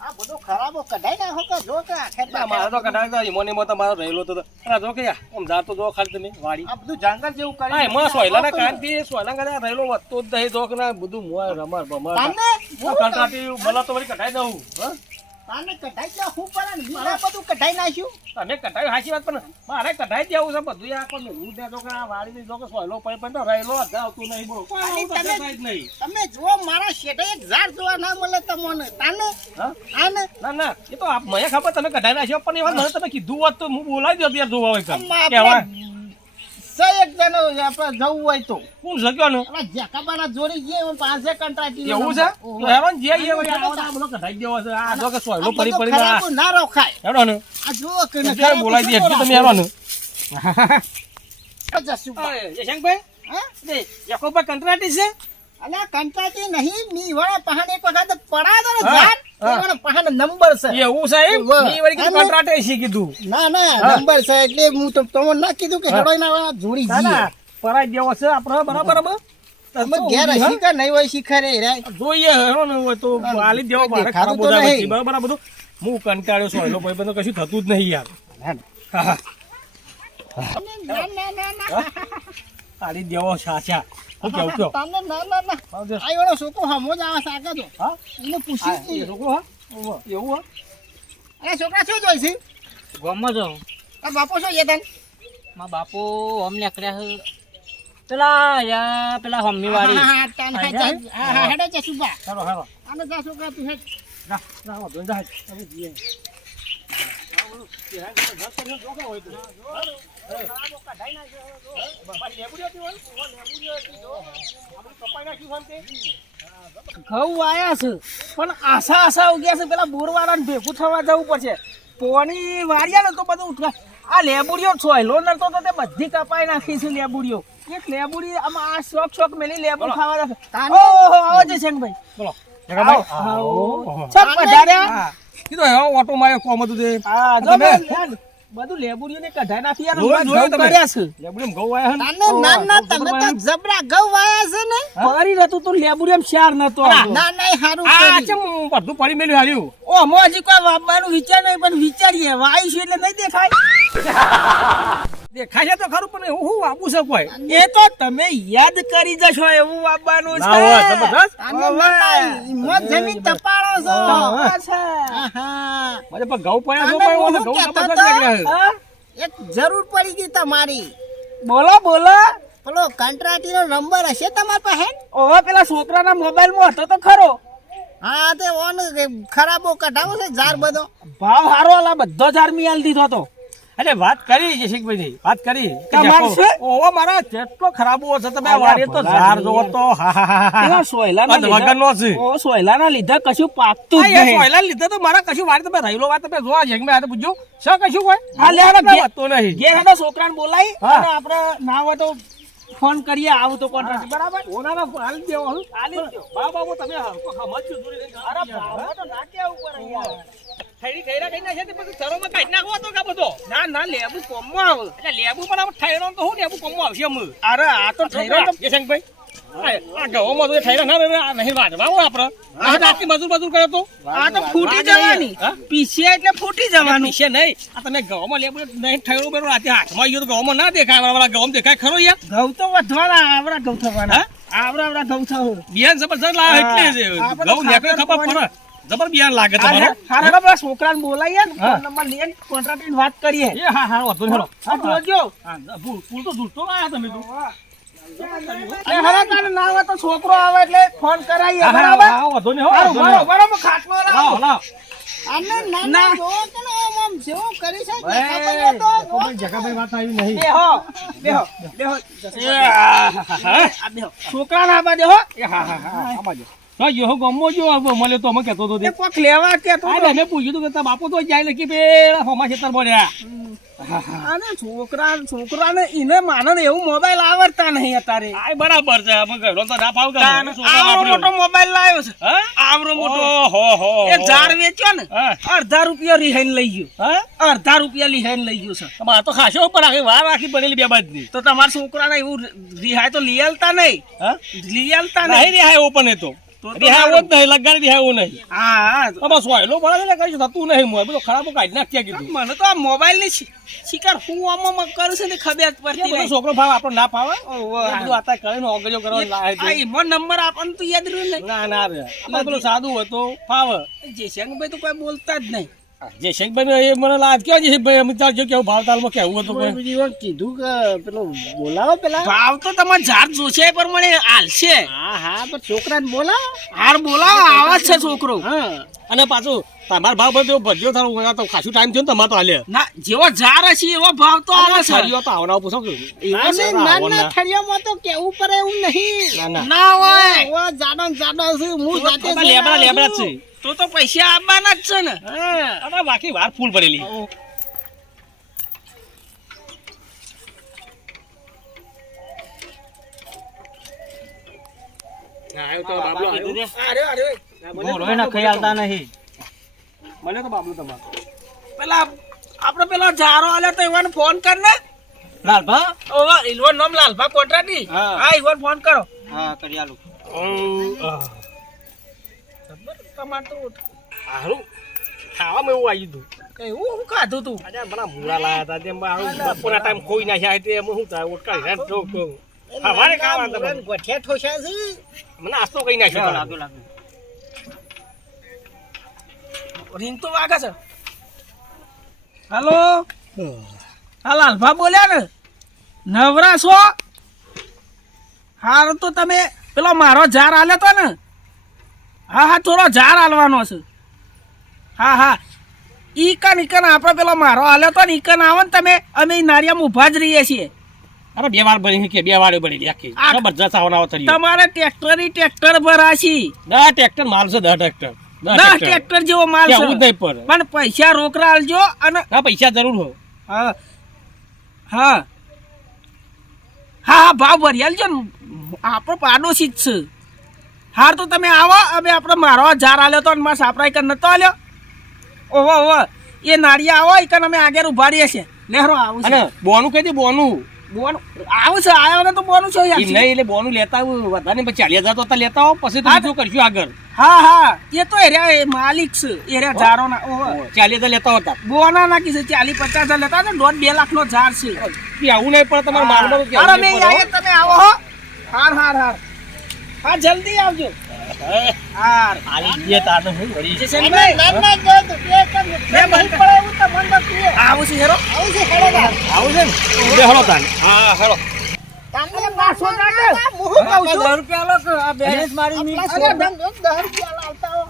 આ બધું ખરાબો કઢાઈ નાખો કે જો કે આખે ના, મારે તો કઢાઈ તો ઈમો તો મારો રહેલો તો. આ જો કે આમ જાતો જો ખાલી તમે વાડી. આ બધું જંગલ જેવું કરી હા એમાં સોયલાના કાનથી સોયલા કાને રહેલો વધતો જ નહીં જો કે બધું મોય રમાર બમાર તાને આ કંટાટી ભલા તો વળી કઢાઈ દઉં. હા? તાને કઢાઈ હું પડે ને બીજા બધું કઢાઈ નાખ્યું. તમે કઢાઈ હાચી વાત પણ મારે કઢાઈ જ દેવું છે બધું પણ હું જો આ કે સોયલો પડી પણ તો રહેલો જ આવતું નહીં બોલો. તમે- કઢાઈ નહીં. તમે જુઓ મારા શેઠે એક ઝાડ જોવા ના મળે તમને. તાને? આને? ના ના એ તો મને ખબર તમે કઢાઈ નાખ્યો પણ એ વાત મને તમે કીધું હોત તો હું બોલાવી દો અત્યારે જોવા હોય તો. એક જણો આપણે જવું હોય તો. કોણ શક્યો ને જેકાબાના જોડી પાંચે કંટ્રાટી એવું છે? તો હેરો જે એ વળી આ બધા આ બધો કઢાઈ દેવો છે. આ જો કે સોયલો પડી પડી ના રોખાય ને આ જો કે ને અત્યારે બોલાવી દે એટલે તમે ને હા. યકોબા કંટ્રાટી છે? અલ્યા કંટ્રાટી નહીં મી વળે પહાડ એક વખત પડાયો તો ને નંબર છે. એવું સાહેબ એમ વાહ. કીધું? ના ના નંબર છે એટલે હું તો તમને ના કીધું કે હેડોઈ ના જોડી જઈએ ના પરાઈ છે આપણે બરાબર? અમે ઘેર? નહીં હોય શીખર રે જોઈએ હેરો ને હોય તો આલી દેવો મારે ખરાબ તો નહીં. બરાબર બધું હું કંટાળ્યો સોયલો ભાઈ બધું કશું થતું જ નહીં યાર. હા, હા. ના ના ના ના દેવો સાચા. હું કેવું કયો તને ના ના ના આવજો. આ એવાનો છોકરો હમો જ આવા સાકા તો. હા? એને પૂછી જ હા. એવું હા? અરે છોકરા શું જોઈ છે ગામમાં જાઉં. આ બાપો શું છે તન? મા બાપો હમ નીકળ્યા છે. પેલા યા પેલા હમ્મી વાળી હા, તન હા, હા, હા, હા, હેડે છે સુબા હેરો હેરો આને જા છોકરા તું હેડ. ના ના વાંધો નહીં, જા, હવે જઈએ. ઘઉં આવ્યા છે. પણ આશા આશા ઉગ્યા છે. પેલા બોરવાળાને ભેગું થવા જવું પડશે. પોણી વાળ્યા ને તો બધું ઉઠવા. આ લેબુડીઓ છોયલો નતો તો તે બધી કપાઈ નાખી છે લેબુડીઓ એક લેબુડી આમાં આ શોખ શોખ મેલી લેબુ ખાવા રાખે ઓહો આવો છે શંકભાઈ બોલો. આવો. પધાર્યા. કીધું ઓટો માં કોમ હતું તે. હા જો બધું લેબુડીઓ કઢાઈ નાખી યાર જોયું, ઘઉં જોયું તમે? કર્યા છે લેબડીમાં ઘઉં આયા હે ને? ના ના તમે તો જબરા ગૌ વાયા છે ને પરી નતું તો લેબુડી એમ શાર નતો આવતો. ના ના હારું આ કર્યું. બધું પડી મેલ્યું હાલ્યું ઓ હજી કોઈ વાપવાનું વિચાર નહીં પણ વિચારીએ વાઈશું એટલે નહીં દેખાય દેખાય તો ખરું પણ હું હું આપું છે કોઈ? એ તો તમે યાદ કરી જશો એવું વાપવાનું છે. હિંમત જમીન તપાડો છો. મને પણ ઘઉં પડ્યા છો પણ ઘઉં તપાસ? એક જરૂર પડી ગઈ તમારી. બોલો બોલો. પેલો કંટ્રાટી નો નંબર હશે તમારી પાસે? ઓવા પેલા છોકરાના મોબાઈલમાં હતો તો ખરો. હા તે ઓન ખરાબો કઢાવો છે જાર બધો. ભાવ હારો આલા બધો જાર મિયાલ દીધો તો. અરે વાત કરી જશીકભાઈ વાત કરી. છે? ઓવો મારા કેટલો ખરાબો છે તમે અલ્યા તો ઝાડ જોવો તો. હા હા સોયલાના અધ વગરનો છે. ઓ સોયલાના લીધા કશું પાકતું જ નહીં. સોયલા લીધે તો મારા કશું વાડી તમે રહેલો વાત તમે જોવા જેંગ મેં આ તો પૂછ્યું. શું કશું કોઈ? હા, લે, ઘેર. તો નહીં. ઘેર હતા છોકરાને બોલાવી અને આપણે ના હોય તો ફોન કરીએ આવું તો કોન્ટ્રાક્ટ બરાબર? ઓનાના હાલ દેવો હાલ દેવો. બાબુ તમે સમજજો અરે બાબા તો ના પડે યાર. થૈલી ખૈરા કઈ નાખે પછી સરોમાં કાઢી નાખવો હતો કે બધો. ના ના લેબુ કોમમાં આવે. એટલે લેબુ પણ આમ ઠેરો તો હું લેબુ કમવા આવશે અમે અરે આ તો ઠેરો તો યશંકભાઈ આ ગવામાં તો ઠેરા ના રહે, નહીં વાઢવા હોય આપણે. આ તો મજૂર મજૂર કરે તો. આ તો ફૂટી જવાની. પીસીએ એટલે ફૂટી જવાનું. છે નહીં. આ તમે ગવામાં લેબુ નહીં ઠેરો બેરો રાતે હાથમાં ગયો તો ગવામાં ના દેખાય. વાળા ગવામાં દેખાય ખરો યાર. ઘઉં તો વધવાના આવડા ઘઉં થવાના? આવડા આવડા ઘઉં થવું. બિયાન જબરજસ્ત લાવે એટલે જ. નેકળે ખબર પડે. જબર બિયાન લાગે તમારે હારે પેલા છોકરાને બોલાવીએ ને. ફોન નંબર લઈએ ને કોન્ટ્રાક્ટ વાત કરીએ એ હા હા વાંધો નહીં, હા જોજો હા, ભૂલ ભૂલ તો ધૂળતો આયા તમે તો એ તારે ના હોય તો છોકરો આવે એટલે ફોન કરાવીએ બરાબર હા, વાંધો નહીં, હો, બરાબર વાંધો નહીં. બરાબર ખાટલો લાવો. લાવો, લાવો. ના ના. ના જોવો આમ આમ કરી છે ભાઈ, દેખાતો નતો. જગાભાઈ, જગાભાઈ વાત આવી નહીં. બેહો બેહો બેહો એ, હા, હા, હા. આ બેહો છોકરાને આવા દેહો હા, હા, હા, હા, આમાં જો. હા, યો, ગમો જો, મળ્યો તો અમે કહેતો હતો તે. કોક લેવા કે તો અમે પૂછ્યું હતું કે તારા બાપુ તો જાય લખી પેલા હોમા ખેતર બોલ્યા. અને છોકરા છોકરાને એને માનને એવું મોબાઈલ આવડતા નહીં અત્યારે બરાબર છે અમે તો ના. મોટો મોબાઈલ લાવ્યો છે હા? આવડો મોટો ઓહો, હો, એ ઝાડ વેચ્યો ને અડધા રૂપિયા રિહાઈને લઈ ગયો હા? અડધા રૂપિયા રિહાઈને લઈ ગયો છે તમારે તો ખાસો ઉપર આખી વાર આખી પડેલી બે બાજની. તો તમારા છોકરાને એવું રિહાય તો લઈ આલતા નહીં હા? લઈ આલતા નહીં રિહાય ઓપન એ તો રિહાવો જ નહીં લગાડી રિહાવું નહીં. હા બસ સોયલો પડે છે ને કઈ થતું નહીં મોય બધું ખરાબ કાઢી નાખ્યા કીધું. મને તો આ મોબાઈલની શિકાર હું આમાં કરું છું ને ખબર પડતી નહીં. છોકરો ભાવ આપણને ના ફાવે બધું આતા કરે ને ઓગળ્યો કરવા લાવે આ નંબર આપણને તો યાદ રહ્યું નહીં ના ના રે. આપણે સાદું હતો ફાવે જે જયશંકભાઈ તો કોઈ બોલતા જ નહીં. જે શેખભાઈ એ મને લાજ કેવા છે ભાઈ? અમે ચાલ જો કેવું ભાવ તાલમાં કેવું હતું કોઈ બીજી કીધું કે પેલો બોલાવો પેલા. ભાવ તો તમારે જાત જોશે એ મને હાલશે. હા હા પણ છોકરાને બોલાવો. હાર બોલાવો આવા છે છોકરો. હા. અને પાછું તમાર ભાવ બધો ભજ્યો થારો તો ખાસું ટાઈમ થયો ને તમારે તો હાલે. ના જેવો જાર હશે એવો ભાવ તો આવે છે. સરીઓ તો આવડાવ પૂછો કે. ના ના ના ઠળિયામાં તો કેવું પડે એવું નહીં. ના ના. હોય. જાડો જાડો છે હું જાતે લેબડા લેબડા છે. તો તો પૈસા આપવાના જ છે ને. હા. આ બાકી વાર ફૂલ પડેલી. આવ્યો તો બાબલો આવ્યો. અરે અરે. મને તો બાબલો આપણે પેલા ઝારો આલ્યો તો ઈવન ફોન કર ને લાલભા? ઓ ઈવન નામ લાલભા કોન્ટ્રાક્ટી હા. હા ઈવન ફોન કરો. તમાર તો હારું. ખાવામાં એવું આવી ગયું એવું હું ખાધું તું? બડા મૂળા લાયા હતા તેમ બપોરના ટાઈમ ખોઈ નાખ્યા તે. એમાં શું થાય ઓટકા હેડ જો હતા મને. ગોઠિયા ઠોસ્યા છે? મને નાસ્તો કઈ નાખ્યો રિંગ તો વાગે છે. હાલો? હા લાલભા બોલ્યા ને? નવરા છો? હાર તો તમે પેલો મારો જાર આલ્યો તો ને? હા હા થોડો ઝાર આલવાનો છે. હા હા. ઈ કન ઈ કન આપણે પેલો મારો હાલ્યો તો ને ઈ આવો ને તમે. અમે નારિયામ ઊભા જ રહીએ છીએ. અરે બે વાર ભરી કે બે વાર બની આખી જબરજસ્ત આવનાવો થઈ તમારે ટ્રેક્ટરી ટ્રેક્ટર ભરાશી. દસ ટ્રેક્ટર માલ છે દસ ટ્રેક્ટર. દસ ટ્રેક્ટર. જેવો માલ છે. નહીં પડે પણ પૈસા રોકડા આલજો અને હા પૈસા જરૂર હો હા. હા. હા હા ભાવ ભરી આલજો ને. આપણો પાડોશી જ છે. હાર તો તમે આવો. અમે આપણે મારો ઝાર આલ્યો તો મારા સાપરા એક નતો આલ્યો. ઓહો ઓહો. એ નાળિયા આવો એ કન અમે આગળ ઊભા રહીએ છીએ. લેહરો આવું છે. અને બોનું કહી દે બોનું. બોનું? આવું છે આયો ને તો બોનું છે યાર. નહીં એટલે બોનું લેતા આવું. વધારે પછી ચાલી હજાર તો લેતા આવો પછી તો. કરશું આગળ. હા હા. એ તો એરિયા એ માલિક છે એરિયા ઝારો ના ઓહો. ચાલી હજાર લેતા હોતા બોના નાખી છે ચાલી પચાસ હજાર લેતા હતા દોઢ બે લાખ નો ઝાડ છે. કે આવું નહીં પણ તમારે આવીએ તમે આવો હો. હાર હાર હાર. હા જલ્દી આવજો હો. હાર આવી ગયા હું વળી. જશનભાઈ ના ના જો તો બે કમ બે બંધ પડે એવું તો બંધ કરીએ આવું છે હેરો આવું છે હેડો તાર. આવું છે બે હળો તાન હા હળો તમને પાછો પાછો કાઢે. હું કહું છું? રૂપિયા લો આ બેલેન્સ મારી મી અરે દમ દમ દસ રૂપિયા લાવતા હો.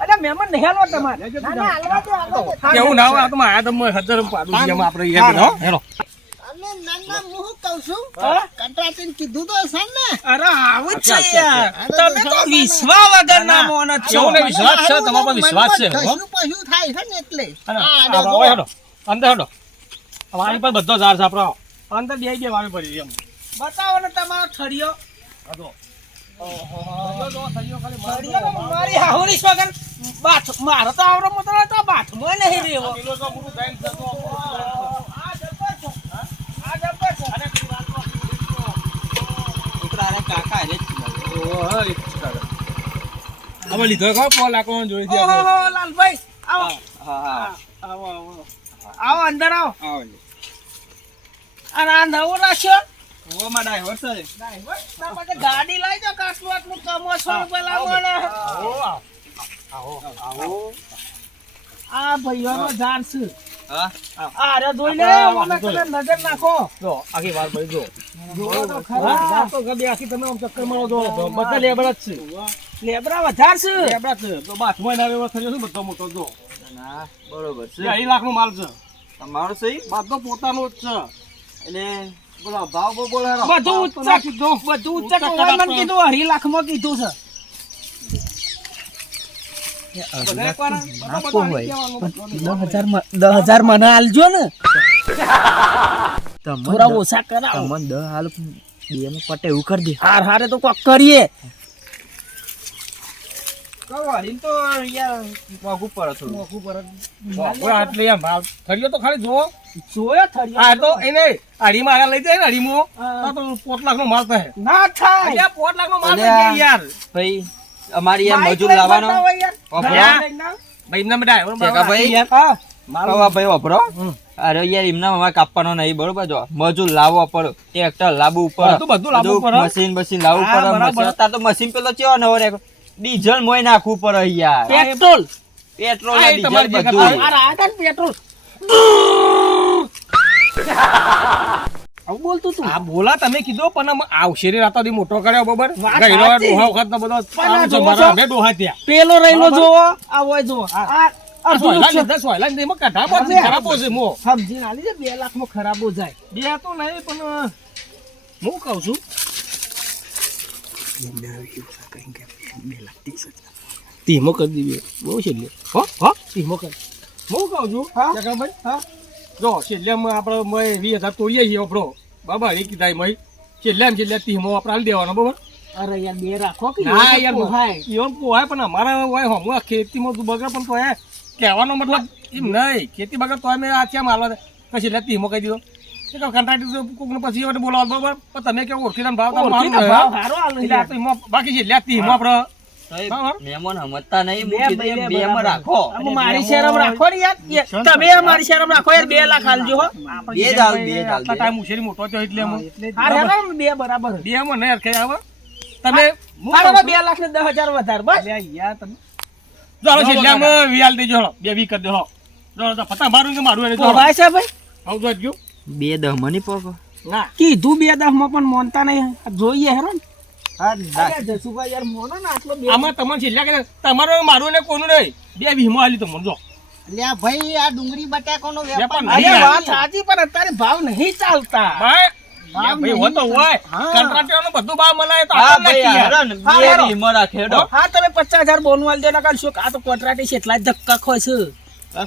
અરે મહેમાન નહીં તમારે ના ના હાલવા દો હાલવા કેવું ના આ તો મારા તો મેં હજાર પાડું છે આપણે એ બધા, હો. હેલો અને ના ના હું શું કહું છું? હા? કીધું તો હશે ને અરે આવું જ છે યાર. તમે તો વિશ્વા વગર ના મોન છો. એવું વિશ્વાસ છે, તમારા પર વિશ્વાસ છે, હો. કશું થાય છે ને એટલે? હા. અંદર પર બધો ઝાર છે આપણો. અંદર બે બે વાવી પડી છે એમ. બતાવો ને તમારો ઠળિયો હતો. મારી હાહુરીશ વગર બાથ મારો તો આવડો મતલબ તો બાથમાં નહીં રહેવો કિલો તો પૂરું થઈને જતો. આ ડબ્બા છે આ ડબ્બા છે હવે લીધો ખરો પોલ આખો જોઈ છે ઓહો લાલભાઈ આવો આવો આવો આવો અંદર આવો અને આ નવો રાખ્યો ડ્રાઈવર, તાર માટે ગાડી દો કાસલું આટલું કમો સો રૂપિયા આવો આવો આ ભાઈઓનો જાણ છે. આ રે જોઈ લે ઓમે કને નજર નાખો. જો આખી વાર પડી જો. જોવો તો ખરા. તો ગમે આખી તમે આમ ચક્કર મારો જો. બધા લેબડા જ છે. લેબડા વધાર છે. લેબડા જ છે. તો બાથમાં ના વ્યવહાર છે બધો મોટો જો. બરોબર છે. અઢી લાખ નો માલ છે. તમારો સહી બધો પોતાનો જ છે. એટલે બોલો ભાવ બોલે હેરો. બધું ઉચ્ચક બધું ઉચ્ચક ઓય મને કીધું અઢી લાખમાં કીધું છે. બધા એકવાર બધા બધા આવી જવાનું. દસ હજાર દસ હજાર મને આલજો ને. થોડા ઓછા કરાવો. તમને દસ હાલ બે માં પટે એવું કરી દે. હાર હારે તો કોક કરીએ. તો યાર મોંઘું પડે થોડું મોઘું પર બાપરે, આટલી આ તો ખાલી જુઓ. જોયો થરિયો આ તો એને અઢીમાં લઈ જાય ને અઢીમાં. તો પોત લાખ નો માલ થાય. ના થાય. પોત લાખ નો માલ યાર? ભાઈ અમારી યાર મજૂર લાવવાનો. ભાઈ એમને ભાઈ? યાર. ભાઈ વાપરો. અરે યાર એમના કાપવાનો નહીં બરોબર જો. મજૂર લાવવો પડે. ટ્રેક્ટર લાવવું પડે બધું બધું લાવવું પડે. મશીન મશીન લાવવું પડે બરાબર. મશીન તો મશીન પેલો ચેવો નવો રે ડીઝલ મોય નાખવું પડે યાર. પેટ્રોલ. પેટ્રોલ ડીઝલ બધું. પેટ્રોલ. આવું બોલતો તું? આ બોલા તમે કીધો પણ આવશે રે રાતો દી મોટો કર્યો બબર ગઈરો ડોહા વખત નો બધો જોવો મારા છો? બે ડોહા ત્યાં. પેલો રહેલો જો આ હોય જો આ છે? બે લાખમાં. ખરાબો જાય. બે તો નહીં પણ હું કહું છું. ધીમો કરી દીધો. બહુ છેલ્લે હો હો ધીમો કરી. હું કહું છું હા? ભાઈ હા. જો છેલ્લે અમે આપણે મય વીસ હજાર તોડીએ છીએ આપણો. બાબા એ કીધા મય. છેલ્લે ને છેલ્લે ધીમો આપણે આલી દેવાનો બરોબર? અરે યાર બે રાખો કે ના યાર પોહાય. ઈવન પોહાય પણ અમારા હોય હમણાં ખેતીમાં તું બગડે પણ તોય કહેવાનો મતલબ એમ નહીં. ખેતી બગડ તોય મેં આ કેમ હાલો પછી એટલે ધીમો કહી દીધો. કે તો કંટાળી કોકને પછી બોલાવો બરોબર? પણ તમે કે ઓળખીને ભાવ તમે ભાવ આલો એટલે. તો બાકી છે એટલે ધીમો આપણે હા, હા. મહેમાન સમજતા નહીં બે રાખો. મારી શરમ રાખો ને યાર. યાર, તમે મારી શરમ રાખો યાર બે લાખ આલજો બે જ બે જ હાલ, આટલા બે. ટાઈમ ઉછેરી મોટો થયો એટલે હા બે બરાબર. બે એમાં નહીં હરખાઈ આવે તમે હું બે લાખ ને દસ હજાર વધારે બસ. યાર તમે. જો હાલો વિયાલ દેજો હાલો બે વી કરી દો હાલો. પતા મારું કે મારું એને જો હાલો. પોહાય છે ભાઈ. આવજો જ ગયું બે દહ મની પગ ના. કીધું બે દહમાં પણ મોનતા નહીં. જોઈએ મોનો ને. આટલો બે આમાં તમને છેલ્લા કે તમારું મારું ને કોનું નહીં. બે વીમો આલી તમને જો લ્યા ભાઈ આ ડુંગળી બટાકાનો વેપાર વેપાર અરે વાત સાચી પણ અત્યારે ભાવ નહીં ચાલતા. ભાવ ભાઈ હોય તો નહીં. હોય. હા. કંટ્રાક્ટરનો બધું ભાવ મળે તો હા ભાઈ હેરાન બે વીમો રાખે હા તમે પચાસ હજાર બોનું આલજો ના કાલ શું આ તો કોન્ટ્રાક્ટ છે એટલા જ ધક્કા ખોય છે. આ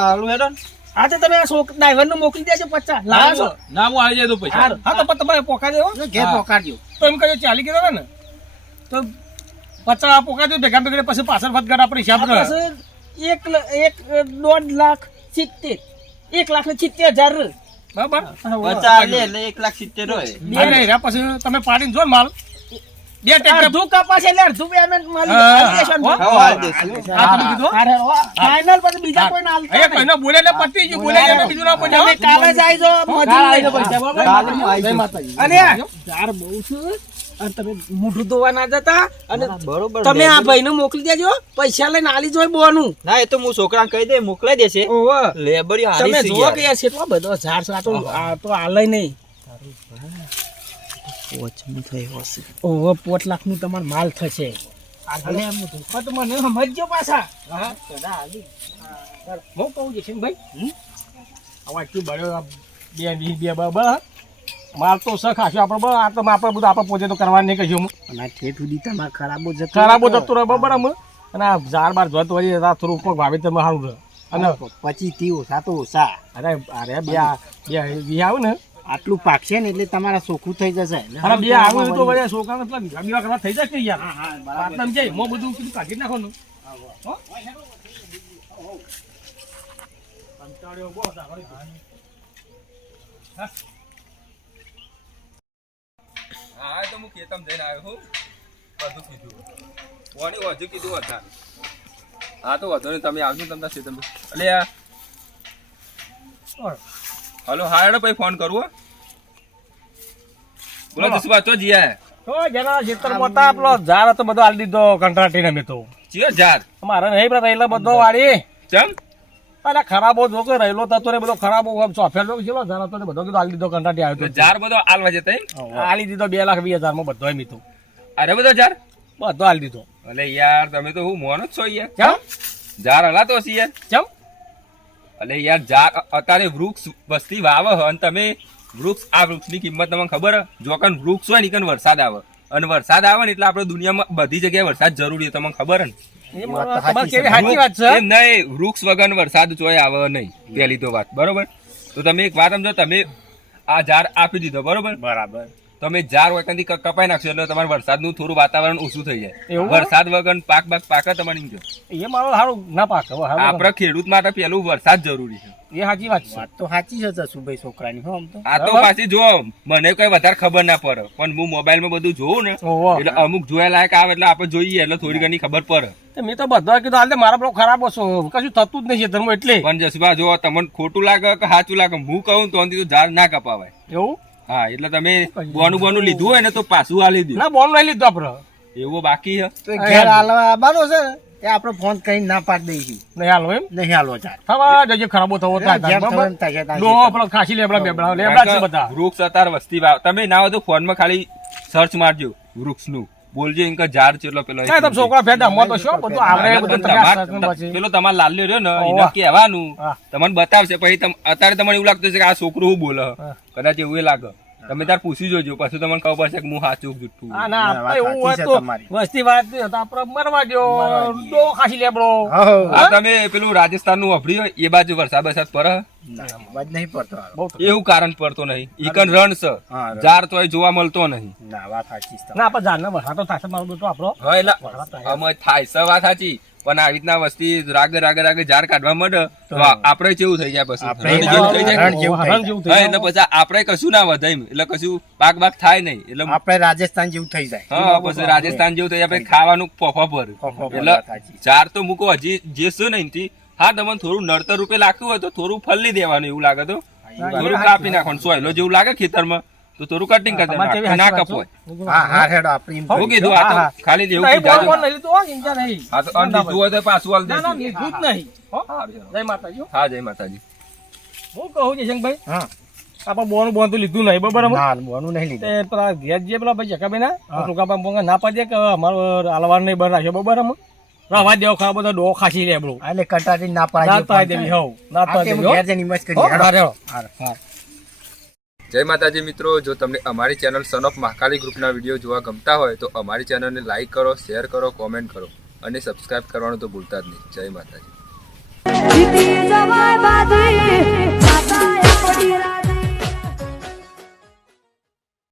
હાલું ને. હા તો તમે ડ્રાઈવરનું મોકલી દેજો પચાસ. લાવશો ના હું આવી જાય તો પૈસા. હા તો તમારે પોકા દેવો. ઘેર હા. પોકાડજો તો એમ કહ્યું ચાલી ગયો ને? તો પચાસ પોકા દો ભેગા ભેગા પછી પાછળ વધઘટ આપણે હિસાબ રહે. એક એક દોઢ લાખ સિત્તેર. એક લાખ ને સિત્તેર હજાર. બરાબર? પચાસ એક લાખ સિત્તેર હોય. પછી તમે પાડીને જો માલ. બે ટ્રેક્ટર કપાસ એટલે અડધું પેમેન્ટ આલી તમે કીધું હા, હા, હા. ફાઇનલ પછી બીજા કોઈ ના અહીંયા કોઈને બોલે ને પતી ગયું બોલે એને બીજું ના તમે કાલે જ આઈ જાઓ, લઈને. પૈસા, બરાબર? કાલે હું આઈ જય જાઉં. માતાજી. અને આ બહુ છે. તમે મોઢું ધોવા ના જતા અને બરોબર તમે આ ભાઈ ભાઈને મોકલી દેજો પૈસા લઈને આલી જોઈ બોનું. ના એ તો હું છોકરા કહી દે મોકલાઈ દેશે. લેબરી હારી તમે છે કે યાર. કેટલો બધો ઝાડ છે આ તો આ તો આલય નહીં. ઓછું થયું હશે. ઓહો પોચ લાખનું તમારે માલ થશે. ભલે એમ હતું. પણ તો મને સમજજો પાછા હા, કહું જશનભાઈ હમ? આવા આટલું બળ્યો? બે વીસ બે બ-. માલ તો છે ખાસો આપણે આ તો આપણે બધું આપણે પોતે તો કરવાનું નહીં કહીશું અને આ ઠેઠ સુધી તમારે ખરાબો જતો ખરાબો જતો રહે બરાબર અમે અને આ ઝાડ બાર જોત વળી આ થોડું ઉપર વાવી તમે સારું રહે. અને પછી થી ઓછા તો ઓછા. અરે અરે બે બે આવે ને. આટલું પાકશે ને એટલે તમારા ચોખ્ખું થઈ જશે. અરે બે આવે તો વળી છોકરાને પેલા બીજા બીજા કરવા થઈ જશે યાર. વાત એમ જાય મોં બધું કીધું કાઢી નાખવાનું. હો? કંટાળ્યો બહુ સારો. હા? એ તો હું ખેતમ જઈને આવ્યો છું. બધું કીધું. કોની વધુ કીધું હતા હા તો વધુ નહીં તમે આવજો તમને ખેતમ એટલે આ હલો હા હેડો પછી ફોન કરું બોલો. જસુભા તો જીયા તો જેના ખેતરમાં હતા આપલો ઝાડ તો બધો આલી દીધો કંટ્રાટીને મેં તો. ચિયો જાર મારે નહીં પેલા રહેલો બધો વાળી. ચમ? અરે ખરાબો જો કે રહેલો તો ને બધો ખરાબો ચોફેર ચેલો ઝાડ ને બધો કીધો આલી દીધો કંટ્રાટી તો આવ્યો જાર બધો આલવા જતે આલી દીધો બે લાખ વીસ હજારમાં બધો એમ તો અરે બધો જાર બધો આલી દીધો. અલે યાર તમે તો હું મોનો જ છો યાર કેમ જાર હલાતો હશે યાર. કેમ એટલે યાર જા અત્યારે વૃક્ષ વસ્તી વાવે અને તમે વૃક્ષ આ વૃક્ષની કિંમત તમને ખબર? જો કન વૃક્ષ હોય ને કન વરસાદ આવે. અને વરસાદ આવે ને એટલે આપણે દુનિયામાં બધી જગ્યાએ વરસાદ જરૂરી છે તમને ખબર હે ને? એ મારો તમારે કેવી સાચી વાત છે? એમ નહીં વૃક્ષ વગર વરસાદ ચોય આવે નહીં પહેલી તો વાત. બરોબર? તો તમે એક વાત સમજો તમે આ ઝાડ આપી દીધો બરોબર? બરાબર. તમે ઝાડ હોય ત્યાંથી કપાઈ નાખશો એટલે તમારે વરસાદનું થોડું વાતાવરણ ઓછું થઈ જાય. વરસાદ વગર પાક બાક પાક તમારે એ મારો સારું ના પાક હવે ખેડૂત માટે પેલું વરસાદ જરૂરી છે. એ સાચી વાત છે. તો સાચી છે જસુભાઈ છોકરાની હો આમ તો. આ તો પાછી જો મને કઈ વધારે ખબર ના પડે પણ હું મોબાઈલમાં બધું જોઉં ને એટલે અમુક જોયા લાયક આવે એટલે આપણે જોઈએ એટલે થોડી ઘણી ખબર પડે. મેં તો બધા કીધું હાલ મારા બહુ ખરાબ હશો. કશું થતું જ નહીં છે એટલે. પણ જસબા જો તમને ખોટું લાગે કે સાચું લાગે હું કહું તો તો ઝાડ ના કપાવાય. એવું? હા એટલે તમે બોનું બોનું લીધું હોય ને તો પાછું આ લીધું ના બોન લઈ લીધો આપડે એવો બાકી છે ઘેર હાલવા આવવાનો છે. ને એ આપણે ફોન કરી ના પાડી દઈશું નહીં હાલો એમ? નહીં હાલો ચાલ. થવા જજે ખરાબો થવો થાય ખાસી લેબડા બેબડા લેબડા છે બધા. વૃક્ષ અત્યારે વસ્તી તમે ના હોય તો ફોનમાં ખાલી સર્ચ મારજો વૃક્ષનું. બોલજો ઇનકા જાર છે પેલો કાંઈ તમે છોકરા ફેડા મો તો શું બધું આવરે બધું તમાર-. પેલો તમાર લાલ્યો રહ્યો ને. એને કહેવાનું. તમને બતાવશે પછી તમ- અત્યારે તમને એવું લાગતું છે કે આ છોકરું શું બોલે. કદાચ એવું એ લાગે. તમે તાર પૂછી જોજો પછી તમને ખબર પડશે કે હું સાચું જુઠ્ઠું. હા, ના, ના, વાત એવું હોય તો વસ્તી વાત નહીં તો આપણે મરવા દો ડો ખાસી લેબડો. આ તમે પેલું રાજસ્થાનનું હોય એ બાજુ વરસાદ વરસાદ પર અવાજ નહીં પડતો. એવું કારણ પડતો નહીં. ઈકન રણ છે જાર તોય જોવા મળતો નહીં. ના વાત સાચી છે ના આપણે જાણને વરસાદ તો થશે મારું બેટો આપણો. હા એટલે અમે થાય છે વાત સાચી. પણ આવી રીતના વસ્તી રાગે રાગે રાગે ઝાડ કાઢવા માંડે તો આપણે કેવું થઈ જાય પછી. રણ જેવું થઈ જાય. એટલે પછી આપણે કશું ના વધાય એટલે કશું પાક બાક થાય નહીં. એટલે આપણે રાજસ્થાન જેવું થઈ જાય. હા પછી રાજસ્થાન જેવું થઈ જાય. પછી ખાવાનું ફોફા પર એટલે ઝાડ તો મૂકો. હજી જે નહીં એનથી હા તમને થોડું નડતર રૂપે લાગતું હોય તો થોડું ફલી દેવાનું એવું લાગે તો. થોડું કાપી નાખવાનું. સોયલો જેવું લાગે ખેતરમાં. તો થોડું કટિંગ કરી કેવી ના છે? કપોય હા હા હેડો આ પ્રીમ હું કીધું આ. તો ખાલી દેવું કીધું બોલ, નહીં લીધું હો, ચિંતા નહીં. હા તો અને જુઓ તો પાછું આલ ના, ના, દેજો. લીધું નહીં. હો? જય માતાજી હા જય માતાજી હું કહું જયશંકભાઈ હા આપણે બોનું બોન તો લીધું નહીં બરાબર ના બોનું નહીં લીધું પેલા ઘેર જે પેલા ભાઈ ના ટૂંકા પોંગા ના પાડે કે અમારો હાલવાર નહીં રાખ્યો બરાબર રવા દેવો ખાવા બધો ડો ખાસી રે બરો એટલે કટાટી ના ના પાડી પાડી દેવી હવ ના પાડી દેવી ઘેર જઈને હિંમત કરી હા, હા. જય માતાજી મિત્રો, જો તમને અમારી ચેનલ સન ઓફ મહાકાલી ગ્રુપના વીડિયો જોવા ગમતા હોય તો અમારી ચેનલને લાઇક કરો શેર કરો કોમેન્ટ કરો અને સબસ્ક્રાઇબ કરવાનું તો ભૂલતા જ નહીં. જય માતાજી.